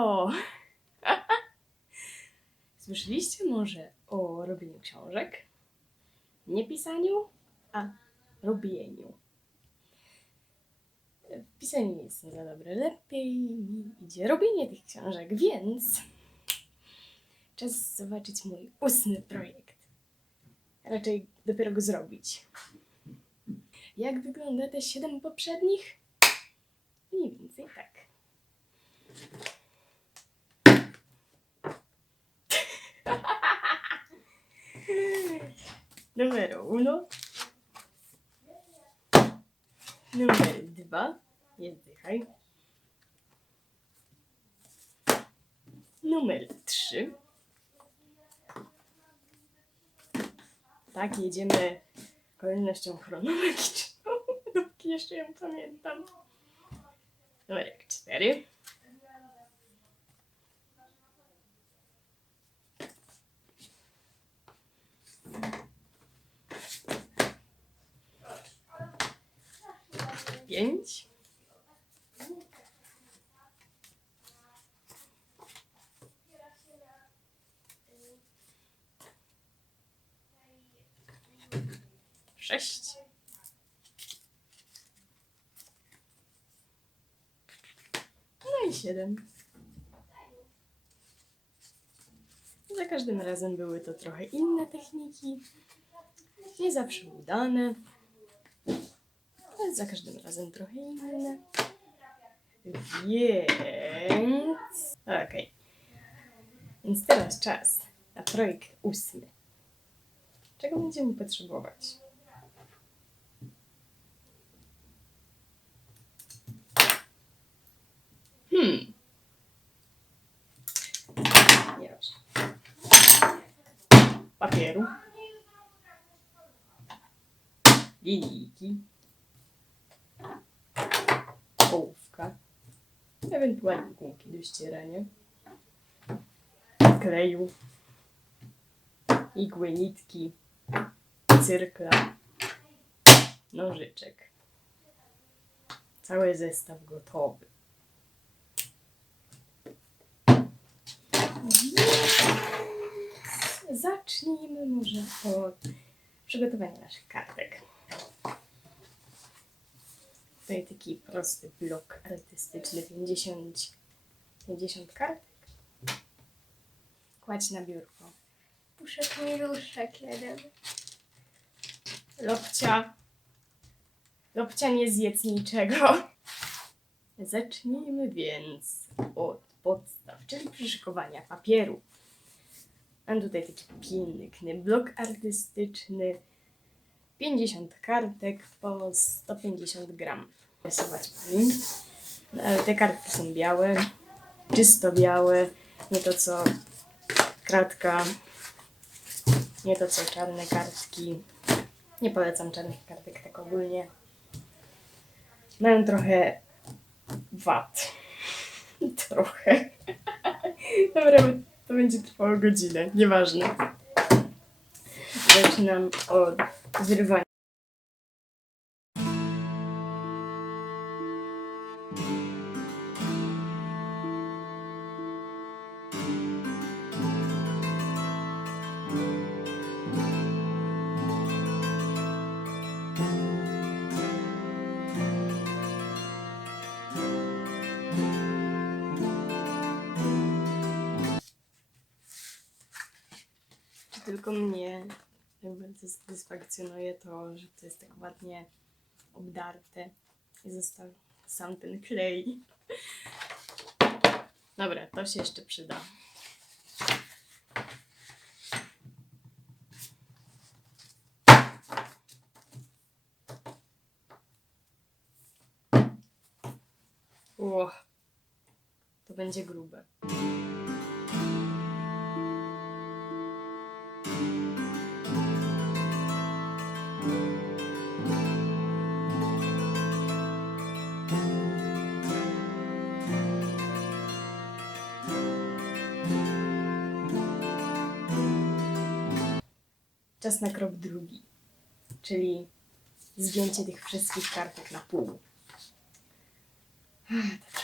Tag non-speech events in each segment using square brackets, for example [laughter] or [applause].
O! [laughs] Słyszeliście może o robieniu książek? Nie pisaniu, a robieniu. W pisaniu nie za dobre. Lepiej mi idzie robienie tych książek, więc czas zobaczyć mój ósmy projekt. Raczej dopiero go zrobić. Jak wygląda te siedem poprzednich? Mniej więcej tak. Numero uno. Numer dwa. Nie. Numer trzy. Tak, jedziemy kolejnością chronologiczną, [laughs] jeszcze ją pamiętam. Numerek cztery. Pięć. Sześć. No i siedem. Za każdym razem były to trochę inne techniki. Nie zawsze udane. Ale za każdym razem trochę inne. Więc. Okej. Więc teraz czas na projekt ósmy. Czego będziemy potrzebować? Hmm. Nieważne. Papieru. Linijki. Ewentualnie gumki do ścierania. Kleju. Igły, nitki. Cyrkla. Nożyczek. Cały zestaw gotowy. Zacznijmy może od przygotowania naszych kartek. Tutaj taki prosty blok artystyczny, 50, 50 kartek. Kładź na biurko. Puszek miluszek jeden. Lopcia. Lopcia nie zjedz niczego. Zacznijmy więc od podstaw, czyli przyszykowania papieru. Mam tutaj taki piękny blok artystyczny. 50 kartek po 150 gram. Rysować pani. No, te kartki są białe, czysto białe, nie to co kratka, nie to co czarne kartki. Nie polecam czarnych kartek tak ogólnie. Mają trochę wad. [laughs] Trochę. [laughs] Dobra, to będzie trwało godzinę. Nieważne. Zaczynam od zrywania. Satysfakcjonuje to, że to jest tak ładnie obdarte i został sam ten klej. Dobra, to się jeszcze przyda. Ło, to będzie grube. Czas na krok drugi, czyli zdjęcie tych wszystkich kartek na pół. Ach,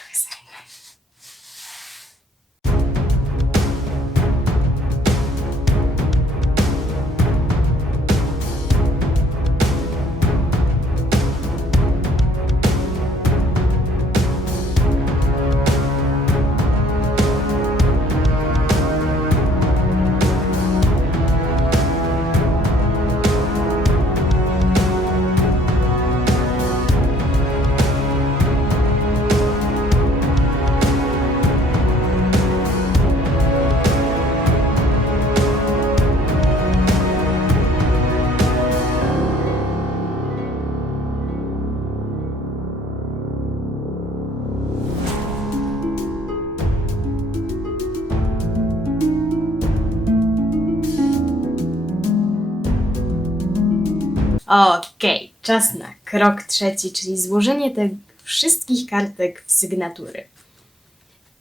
Okej, czas na krok trzeci, czyli złożenie tych wszystkich kartek w sygnatury.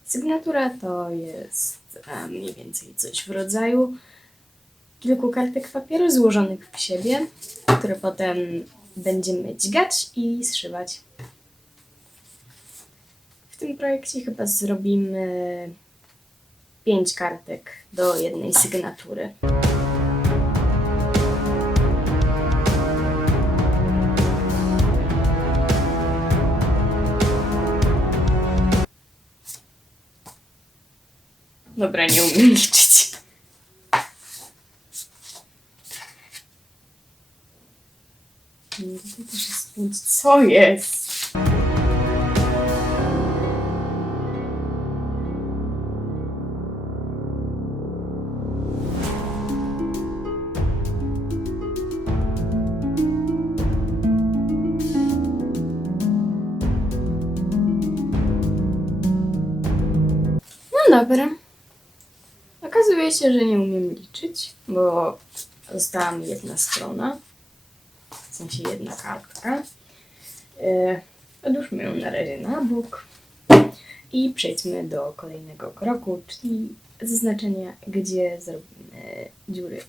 Sygnatura to jest e, mniej więcej coś w rodzaju kilku kartek papieru złożonych w siebie, które potem będziemy dźgać i zszywać. W tym projekcie chyba zrobimy pięć kartek do jednej sygnatury. Dobra, nie umiem liczyć. Co jest? Się, że nie umiem liczyć, bo została mi jedna strona, w sensie jedna kartka. E, Odłóżmy ją na razie na bok i przejdźmy do kolejnego kroku, czyli zaznaczenia, gdzie zrobimy dziury.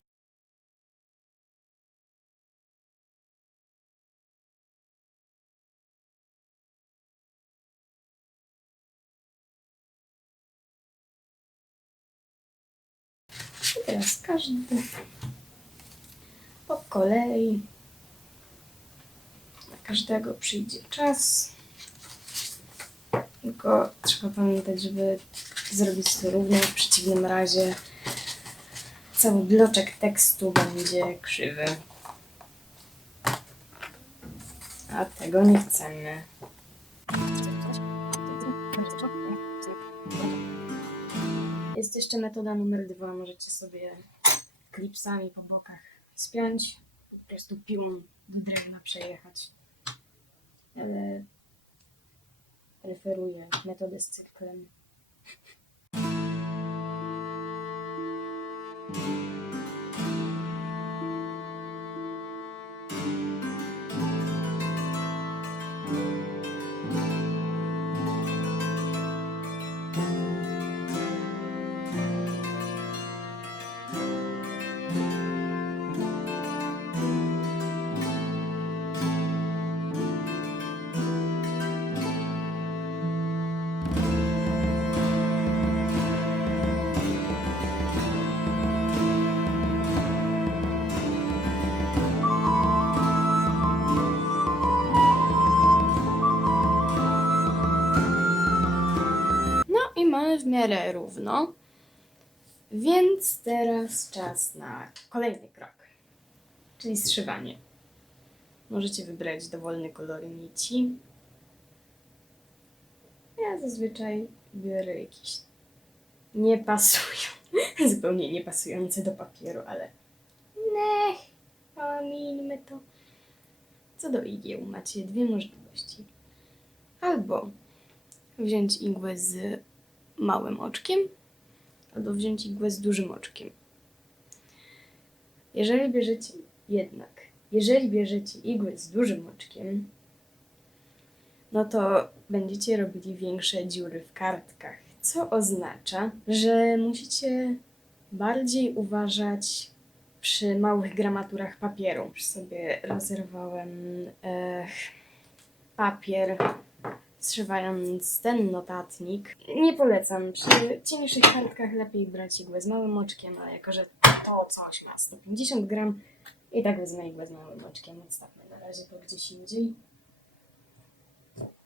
Teraz każdy po kolei. Na każdego przyjdzie czas. Tylko trzeba pamiętać, żeby zrobić to równo. W przeciwnym razie cały bloczek tekstu będzie krzywy. A tego nie chcemy. Jest jeszcze metoda numer dwa. Możecie sobie klipsami po bokach spiąć. Po prostu piłą do drewna przejechać. Ale preferuję metodę z cyklem. W miarę równo. Więc teraz czas na kolejny krok, czyli zszywanie. Możecie wybrać dowolny kolor nici. Ja zazwyczaj biorę jakieś nie pasują, [laughs] zupełnie nie pasujące do papieru, ale nech, omińmy to. Co do igieł macie dwie możliwości. Albo wziąć igłę z małym oczkiem, albo wziąć igłę z dużym oczkiem. Jeżeli bierzecie jednak, jeżeli bierzecie igłę z dużym oczkiem, no to będziecie robili większe dziury w kartkach, co oznacza, że musicie bardziej uważać przy małych gramaturach papieru. Już sobie rozerwałem e, papier zszywając ten notatnik. Nie polecam. Przy cieńszych kartkach lepiej brać igłę z małym oczkiem, ale jako, że to coś ma 150 gram, i tak wezmę igłę z małym oczkiem. Odstawmy na razie to gdzieś indziej.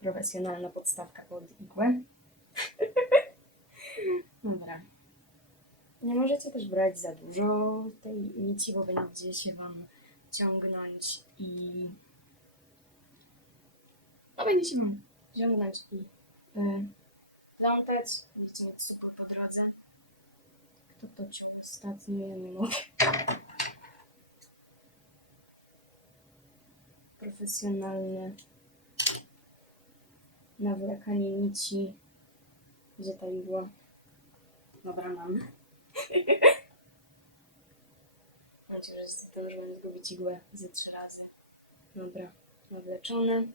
Profesjonalna podstawka pod igłę. [laughs] Dobra. Nie możecie też brać za dużo tej nici, bo będzie się Wam ciągnąć i... No będzie się Wam ciągnąć i y, plątać. Będziecie mieć super po drodze. Kto to ciął ostatnio? Ja nie mogę. Profesjonalne nawlekanie nici. Gdzie ta igła? Dobra, mam. Nadzieję, że zdążyłem zgubić igłę ze trzy razy. Dobra, nawleczone.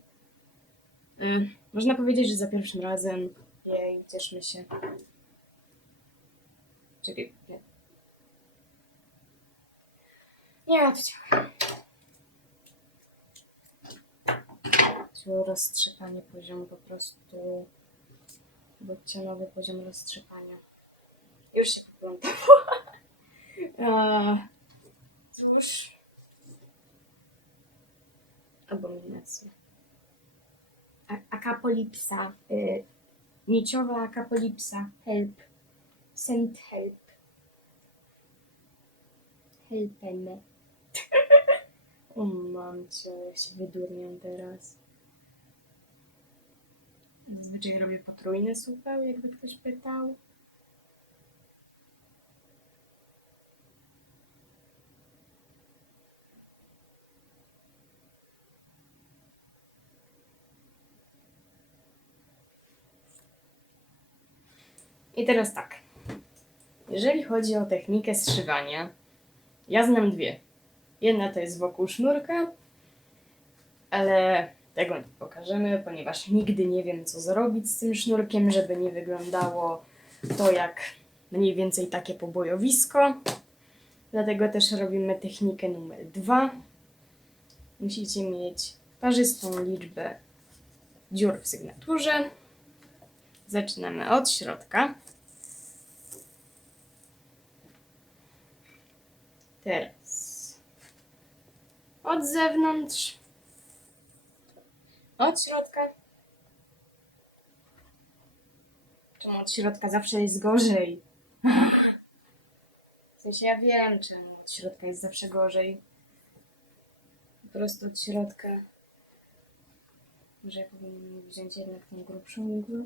Y, można powiedzieć, że za pierwszym razem. Jej, cieszmy się. Czekaj, nie. Nie odciągam. Tu roztrzepanie poziomu po prostu. Bodźcionowy poziom roztrzepania. Już się poplątało. [laughs] Cóż. Abominacja. Akapolipsa. Y, niciowa akapolipsa. Help. Send help. Helpemy. [laughs] o mamcie, ja się wydurniam teraz. Zazwyczaj robię potrójny supeł, jakby ktoś pytał. I teraz tak. Jeżeli chodzi o technikę zszywania, ja znam dwie. Jedna to jest wokół sznurka, ale tego nie pokażemy, ponieważ nigdy nie wiem, co zrobić z tym sznurkiem, żeby nie wyglądało to jak mniej więcej takie pobojowisko. Dlatego też robimy technikę numer dwa. Musicie mieć parzystą liczbę dziur w sygnaturze. Zaczynamy od środka. Teraz od zewnątrz. Od środka. Czemu od środka zawsze jest gorzej? W sensie ja wiem, czemu od środka jest zawsze gorzej. Po prostu od środka. Może ja powinnam wziąć jednak tą grubszą igłę.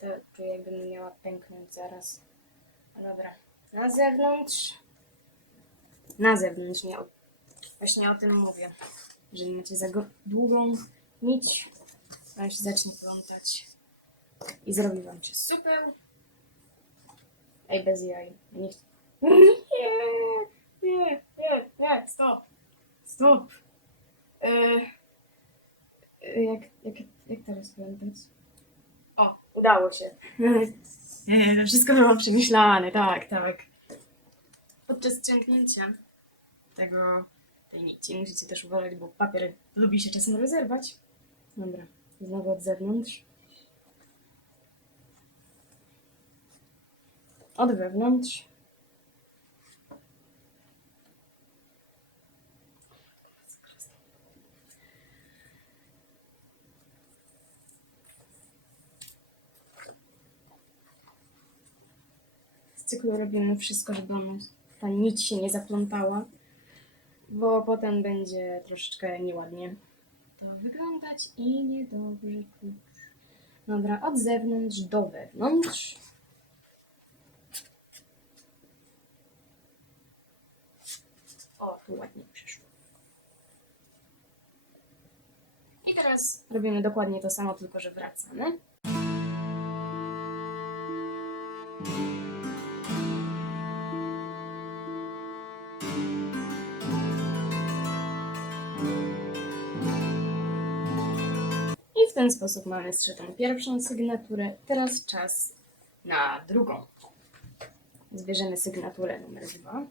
To czuję, jakbym miała pęknąć zaraz. No dobra. Na zewnątrz. Na zewnątrz, nie. Właśnie o tym mówię. Jeżeli macie za długą nić, wam się zacznie plątać i zrobi wam się supeł. Ej, bez jaj. [laughs] Nie, nie, nie, nie, stop. Stop. E, jak, jak, jak teraz plątać? O, udało się. [laughs] Wszystko było przemyślane, tak, tak. Podczas ciągnięcia tego, tej nici musicie też uważać, bo papier lubi się czasem rozerwać. Dobra, znowu od zewnątrz. Od wewnątrz. Z cyklu robimy wszystko, żeby ona- ta nić się nie zaplątała, bo potem będzie troszeczkę nieładnie to wyglądać i niedobrze. Dobra, od zewnątrz do wewnątrz. O, tu ładnie przyszło. I teraz robimy dokładnie to samo, tylko że wracamy. Ten sposób mamy zszytą pierwszą sygnaturę. Teraz czas na drugą. Zbierzemy sygnaturę numer dwa.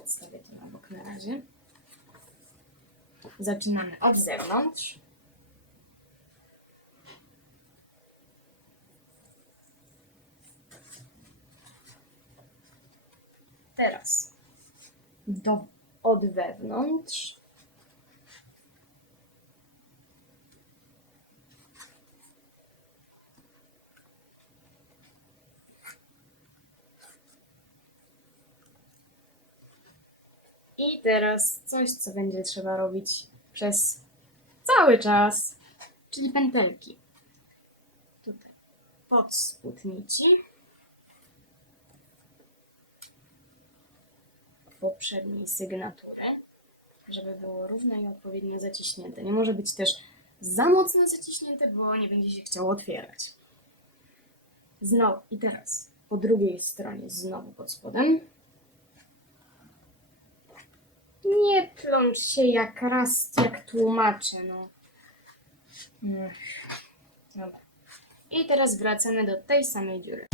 Odstawię to na bok na razie. Zaczynamy od zewnątrz. Teraz do, od wewnątrz. I teraz coś, co będzie trzeba robić przez cały czas, czyli pętelki. Tutaj pod spód nici. Poprzedniej sygnatury, żeby było równe i odpowiednio zaciśnięte. Nie może być też za mocno zaciśnięte, bo nie będzie się chciało otwierać. Znowu i teraz po drugiej stronie znowu pod spodem. Nie plącz się jak raz, jak tłumaczę, no. Dobra. I teraz wracamy do tej samej dziury.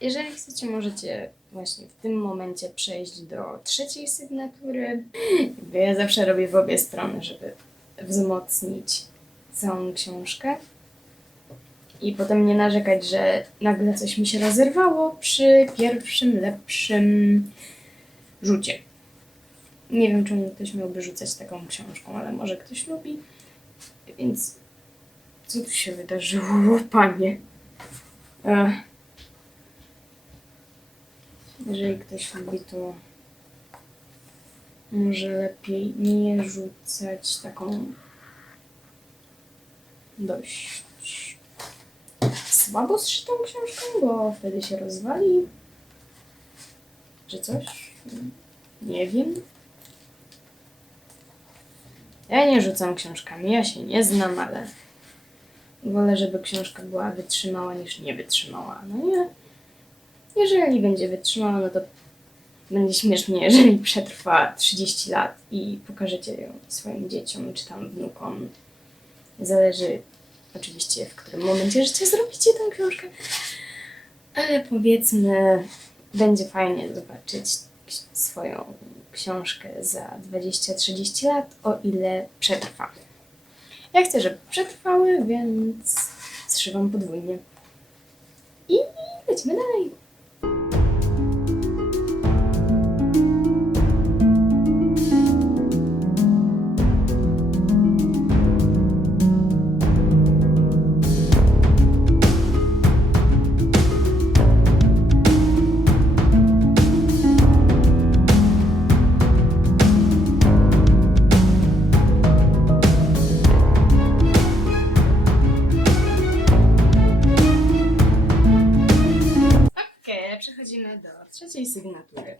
Jeżeli chcecie, możecie właśnie w tym momencie przejść do trzeciej sygnatury. Ja zawsze robię w obie strony, żeby wzmocnić całą książkę. I potem nie narzekać, że nagle coś mi się rozerwało przy pierwszym, lepszym rzucie. Nie wiem, czemu ktoś miałby rzucać taką książką, ale może ktoś lubi. Więc co tu się wydarzyło, panie? Ech. Jeżeli ktoś lubi, to może lepiej nie rzucać taką dość słabo zszytą książką, bo wtedy się rozwali. Czy coś? Nie wiem. Ja nie rzucam książkami, ja się nie znam, ale wolę, żeby książka była wytrzymała niż nie wytrzymała. No nie. Jeżeli będzie wytrzymała, no to będzie śmiesznie, [laughs] jeżeli przetrwa 30 lat i pokażecie ją swoim dzieciom czy tam wnukom. Zależy oczywiście, w którym momencie życia zrobicie tę książkę. Ale powiedzmy, będzie fajnie zobaczyć swoją książkę za 20-30 lat, o ile przetrwa. Ja chcę, żeby przetrwały, więc zszywam podwójnie. I lecimy dalej. Do trzeciej sygnatury.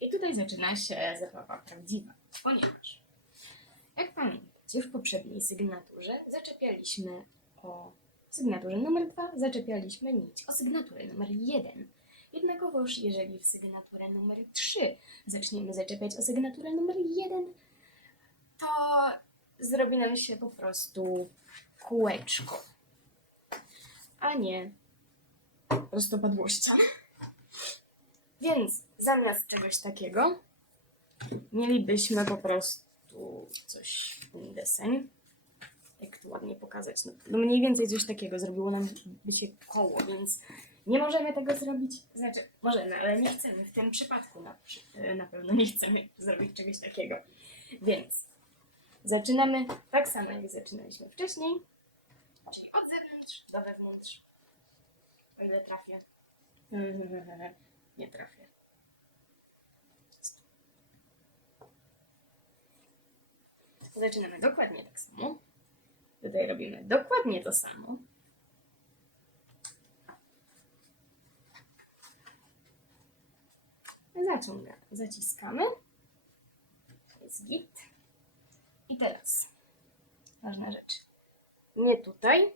I tutaj zaczyna się zabawa prawdziwa, ponieważ jak pamiętacie, w poprzedniej sygnaturze zaczepialiśmy o sygnaturze numer 2 zaczepialiśmy nić o sygnaturę numer 1. Jednakowoż, jeżeli w sygnaturę numer 3 zaczniemy zaczepiać o sygnaturę numer 1, to zrobi nam się po prostu kółeczko, a nie prostopadłością. Więc zamiast czegoś takiego mielibyśmy po prostu coś deseń. Jak tu ładnie pokazać? No, no mniej więcej coś takiego zrobiło nam się koło, więc nie możemy tego zrobić. Znaczy, możemy, ale nie chcemy w tym przypadku na, przy- na pewno nie chcemy [laughs] zrobić czegoś takiego. Więc zaczynamy tak samo jak zaczynaliśmy wcześniej, czyli od zewnątrz do wewnątrz. O ile trafię. Nie trafię. Zaczynamy dokładnie tak samo. Tutaj robimy dokładnie to samo. Zaciągamy, zaciskamy. Jest git. I teraz ważna rzecz. Nie tutaj,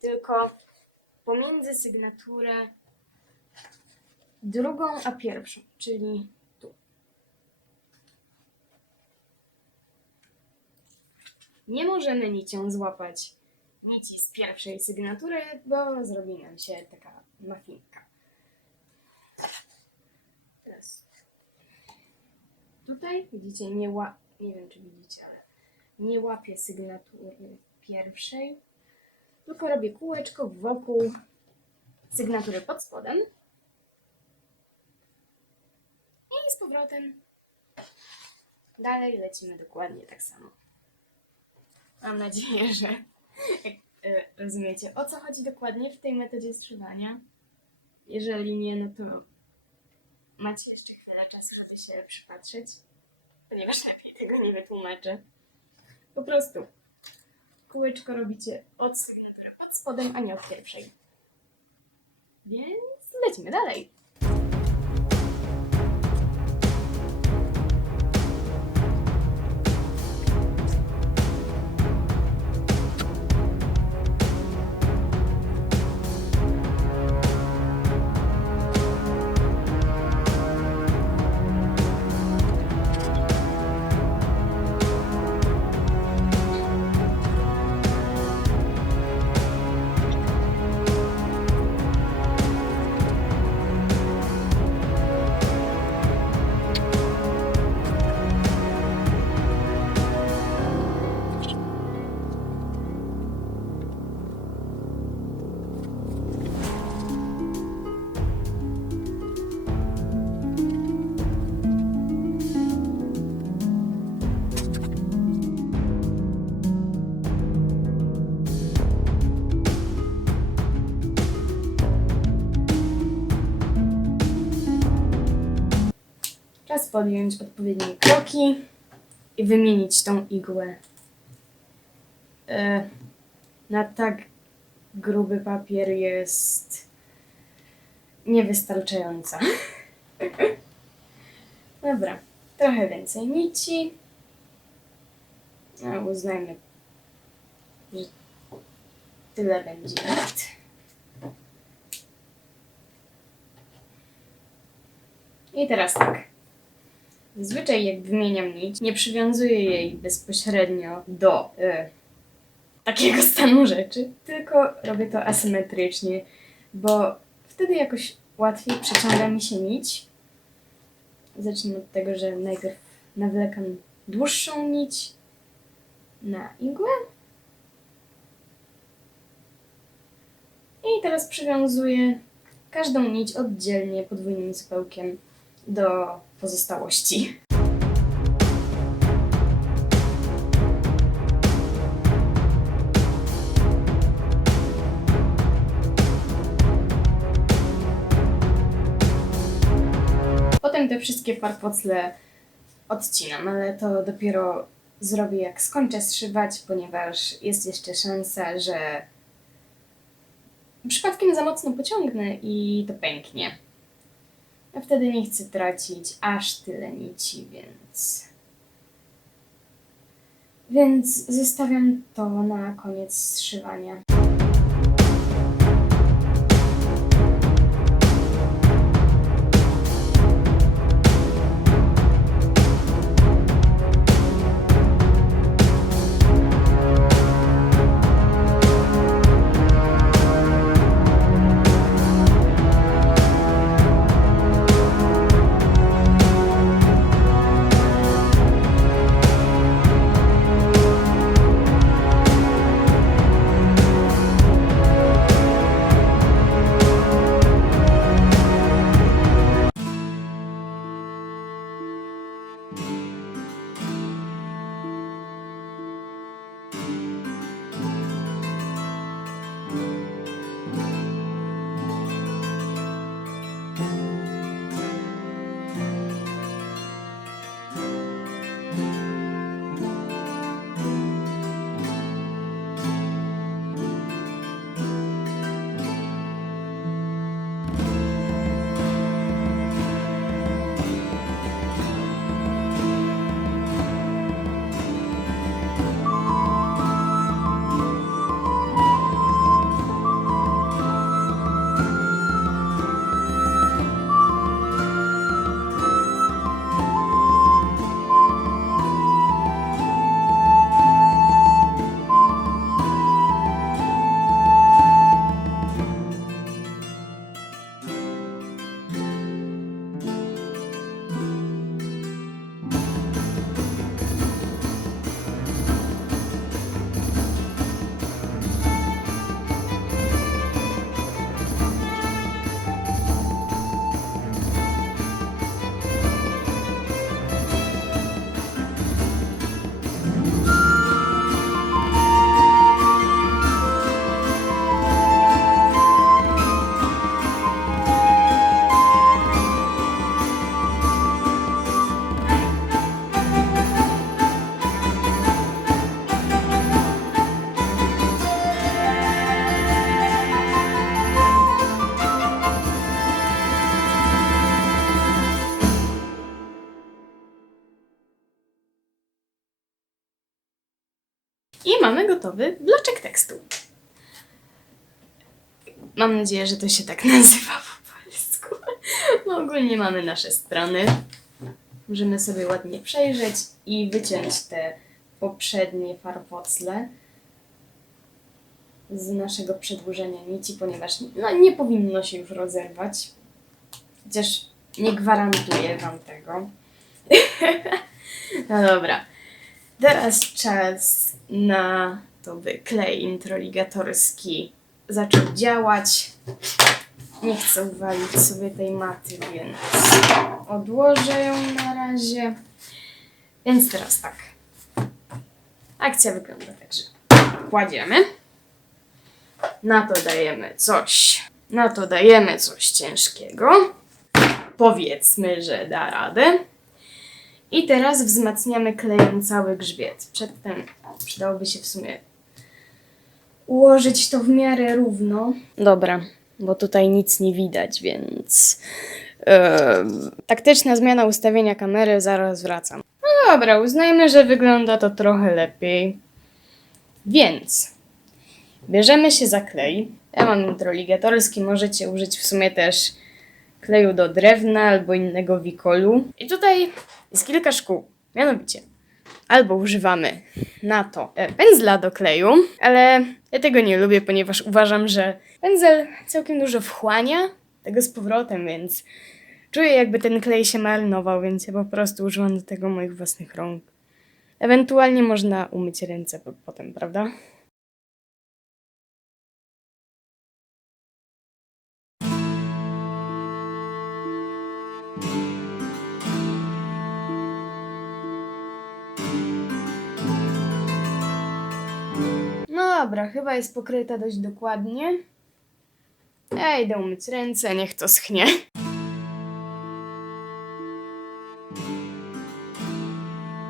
tylko pomiędzy sygnaturę drugą a pierwszą, czyli tu. Nie możemy nicią złapać nici z pierwszej sygnatury, bo zrobi nam się taka mafinka. Teraz tutaj widzicie, nie ła... nie wiem czy widzicie, ale nie łapię sygnatury pierwszej, tylko robię kółeczko wokół sygnatury pod spodem. I z powrotem Dalej lecimy dokładnie tak samo. Mam nadzieję, że e, rozumiecie o co chodzi dokładnie w tej metodzie strzywania. Jeżeli nie, no to macie jeszcze chwilę czasu, żeby się przypatrzeć, ponieważ lepiej tego nie wytłumaczę. Po prostu kółeczko robicie od sygnatury pod spodem, a nie od pierwszej. Więc lecimy dalej. Podjąć odpowiednie kroki i wymienić tą igłę e, na tak gruby papier jest niewystarczająca. [laughs] Dobra, trochę więcej nici. A uznajmy, że tyle będzie. I teraz tak. Zazwyczaj jak wymieniam nić, nie przywiązuję jej bezpośrednio do e, takiego [laughs] stanu rzeczy, tylko robię to asymetrycznie, bo wtedy jakoś łatwiej przeciąga mi się nić. Zacznijmy od tego, że najpierw nawlekam dłuższą nić na igłę. I teraz przywiązuję każdą nić oddzielnie podwójnym supełkiem do pozostałości. Potem te wszystkie farfocle odcinam, ale to dopiero zrobię jak skończę zszywać, ponieważ jest jeszcze szansa, że przypadkiem za mocno pociągnę i to pęknie. Ja wtedy nie chcę tracić aż tyle nici, więc. Więc zostawiam to na koniec zszywania. Mam nadzieję, że to się tak [laughs] nazywa po polsku. No ogólnie mamy nasze strony. Możemy sobie ładnie przejrzeć i wyciąć te poprzednie farfocle z naszego przedłużenia nici, ponieważ no, nie powinno się już rozerwać. Chociaż nie gwarantuję wam tego. [laughs] no dobra. Teraz czas na to, by klej introligatorski zaczął działać. Nie chcę uwalić sobie tej maty, więc odłożę ją na razie. Więc teraz tak. Akcja wygląda tak, że kładziemy. Na to dajemy coś. Na to dajemy coś ciężkiego. Powiedzmy, że da radę. I teraz wzmacniamy klejem cały grzbiet. Przedtem przydałoby się w sumie ułożyć to w miarę równo. Dobra, bo tutaj nic nie widać, więc. em, taktyczna zmiana ustawienia kamery, zaraz wracam. No dobra, uznajmy, że wygląda to trochę lepiej. Więc bierzemy się za klej. Ja mam introligatorski, możecie użyć w sumie też kleju do drewna albo innego wikolu. I tutaj jest kilka szkół. Mianowicie, albo używamy na to e, pędzla do kleju, ale ja tego nie lubię, ponieważ uważam, że pędzel całkiem dużo wchłania tego z powrotem, więc czuję jakby ten klej się marnował, więc ja po prostu używam do tego moich własnych rąk. Ewentualnie można umyć ręce po- potem, prawda? Dobra, chyba jest pokryta dość dokładnie. Ja idę umyć ręce, niech to schnie.